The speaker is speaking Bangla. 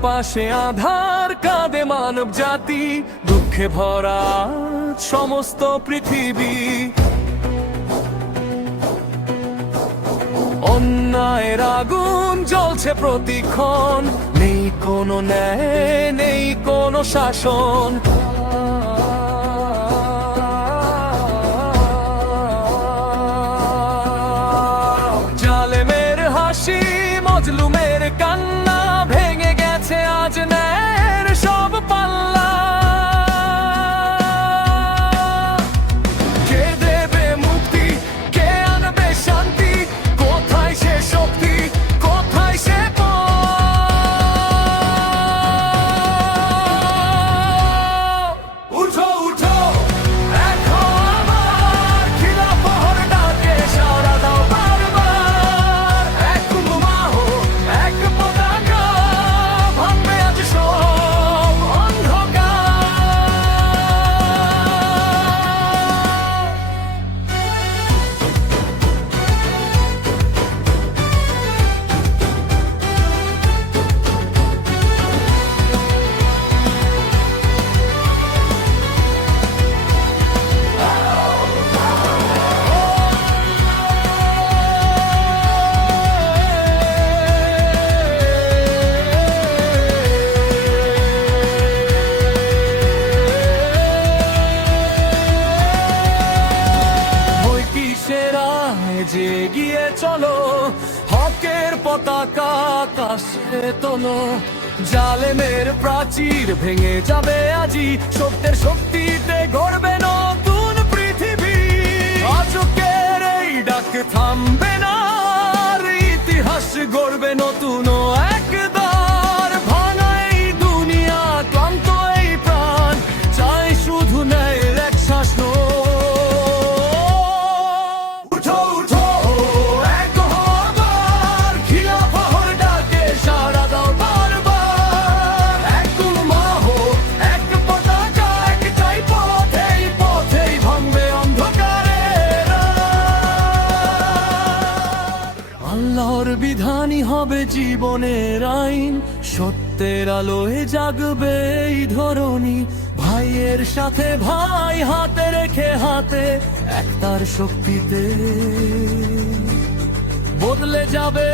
চারপাশে আধার, কাঁদে মানব জাতি, দুঃখে ভরা সমস্ত পৃথিবী। অন্যায়ের আগুন জ্বলছে প্রতিক্ষণ, নেই কোনো ন্যায়, নেই কোনো শাসন। জালেমের হাসি, মজলুমের কান্না, ভেঙে গেছে আজ ন্যায়ের সব পাল্লা। কে দেবে মুক্তি, কে আনবে শান্তি, কোথায় সে শক্তি, কোথায় সে উঠো উঠো, এখন আমার খিলাফতের ডাকে সাড়া দাও বারবার। এক উম্মাহ, এক পতাকা, ভাঙবে আজ সব অন্ধকার। ওই কিসের যে গিয়ে চলো, হকের পতাকা আকাশে তোলো। জালেমের প্রাচীর ভেঙে যাবে আজি, সত্যের শক্তিতে গড়বে নতুন পৃথিবী। আজকের এই ডাক থামবে না, আর ইতিহাস গড়বে নতুন এক দ্বার। ভাঙা এই দুনিয়া, ক্লান্ত এই প্রাণ, চাই শুধু ন্যায়ের এক শাসন। উঠো উঠো, এক হবার, খিলাফতের ডাকে সাড়া দাও বারবার। এক উম্মাহ, এক পতাকা, একটাই পথ, এই পথেই ভাঙবে অন্ধকারের রাত। আল্লাহর বিধানই হবে জীবনের আইন, সত্যের আলোয় জাগবে এই ধরণী। ভাইয়ের সাথে ভাই, হাতে রেখে হাতে, একতার শক্তিতে বদলে যাবে